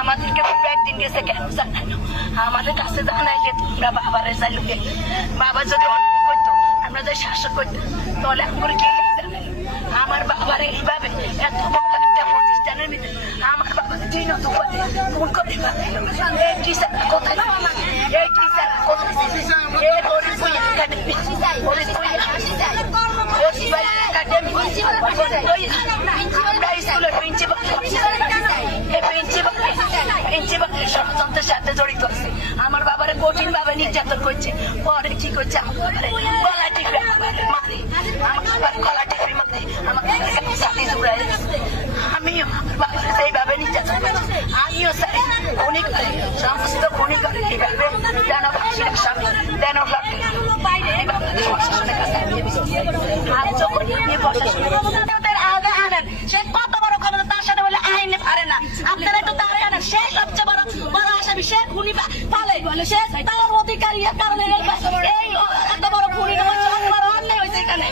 আমাদেরকে একদিন গেছে কেন জানানো, আমাদের কাছে জানাইলে তোমরা বাবারে চাইলে বাবা যদি অনেক করতো, আমরা যদি শাসক করতাম, তাহলে আমরা কি জানাইলো? আমার বাবার এইভাবে এত বড় একটা প্রতিষ্ঠানের ভিতরে আমার বাবা দিন ফোন করে এই টিচার কোথায়, এই টিচার কোথায়, এই হরিপুর একাডেমি, হরিপুর একাডেমি, আমরা স্কুলের প্রিন্সিপাল, এই প্রিন্সিপালের ষড়যন্ত্রের সাথে জড়িত আছে। আমার বাবারে কঠিন ভাবে নির্যাতন করছে, পরে কি করছে আমার বাবারে গলা টিপে মারে, আমার বাবার গলা টিপে মারে, আমাকে সাথে জুড়ে আমিও আমার বাবারে সেইভাবে নির্যাতন করছি। আমিও চাই খুনি করে, সমস্ত খুনি করে এইভাবে যেন ফাঁসির স্বামী যেন প্রশাসনের কাছে আর যখন নিয়ে প্রশাসনের আগে আনেন, সে কত বড় ক্ষমতা তার সাথে বলে আইনে পারে না, আপনারা একটু তারে আনেন। সে সবচেয়ে বড় আসামি, সে খুনি পালে বলে, সে তার অধিকারী কারণে এই এত বড় খুনি অন্যায় হয়েছে এখানে।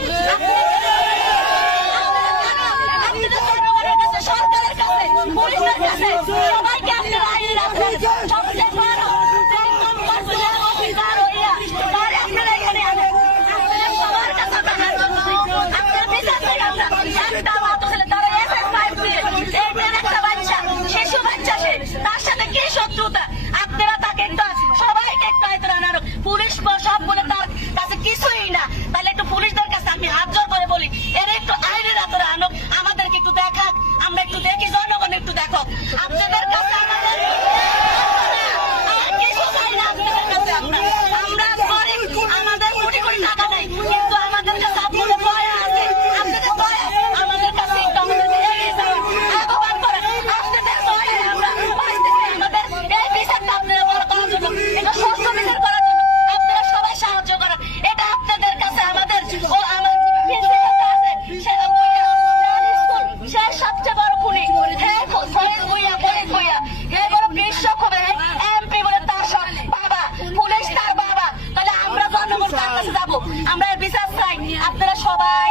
সরকারের কাছে, পুলিশের কাছে, সবাইকে আপনারা আইনে রাখবেন। সবচেয়ে বড় অধিকার হইয়া আপনারা এখানে আনেন, আপনারা সবার কাছে আপনারা বিচার চাই। একটা মাত্র ছেলে তারা একটা বাচ্চা, শিশু বাচ্চা, সে তার সাথে কি শত্রুতা, আপনারা তাকে একটা সবাইকে একটু আয়ত্তে আনার, পুলিশ সব বলে তার কাছে কিছুই না, তাহলে একটু পুলিশদের কাছে আমি হাত জোর করে বলি এর একটু আইনের হাতে আনুক, আমাদেরকে একটু দেখাক, আমরা একটু দেখি, জনগণ একটু দেখো। আপনাদের কাছে আমাদের কিছু চাই না, আপনাদের কাছে আমরা গরিব, আমাদের কোটি কোটি টাকা নেই, কিন্তু আমাদের কাছে আপনাদের দয়া আছে, আপনাদের দয়া আমাদের কাছে একটু আমাদেরকে এগিয়ে যাওয়া আহ্বান করেন। আপনাদের দয়ায় আমরা পাইতেছি, আমাদের এই বিচারটা আপনারা বড় করার জন্য, এটা সুস্থ বিচার করার জন্য আপনারা সবাই সাহায্য করেন। এটা আপনাদের কাছে আমাদের ও আমার আছে, সেটা সে সবচেয়ে বড় খুনি, হ্যাঁ বইয়া হে বড় কৃষক হবে, এমপি বলে তার সব বাবা, পুলিশ তার বাবা, তাহলে আমরা জনগণ কার কাছে যাবো? আমরা বিচার চাই, আপনারা সবাই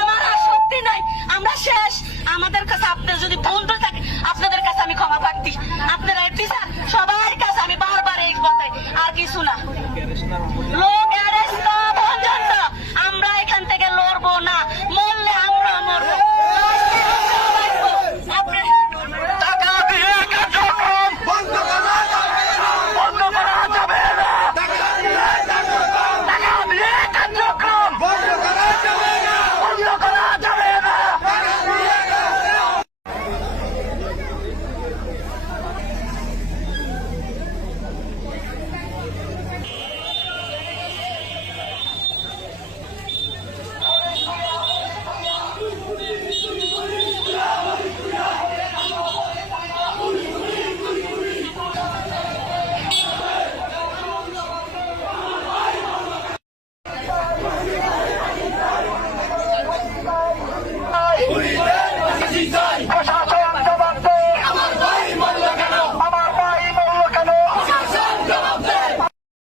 আমার আর শক্তি নাই, আমরা শেষ। আমাদের কাছে আপনার যদি ভুল থাকে আপনাদের কাছে আমি ক্ষমা প্রার্থী, আপনারা বিচার সবার কাছে আমি বারবার এই কথাই, আর কিছু না।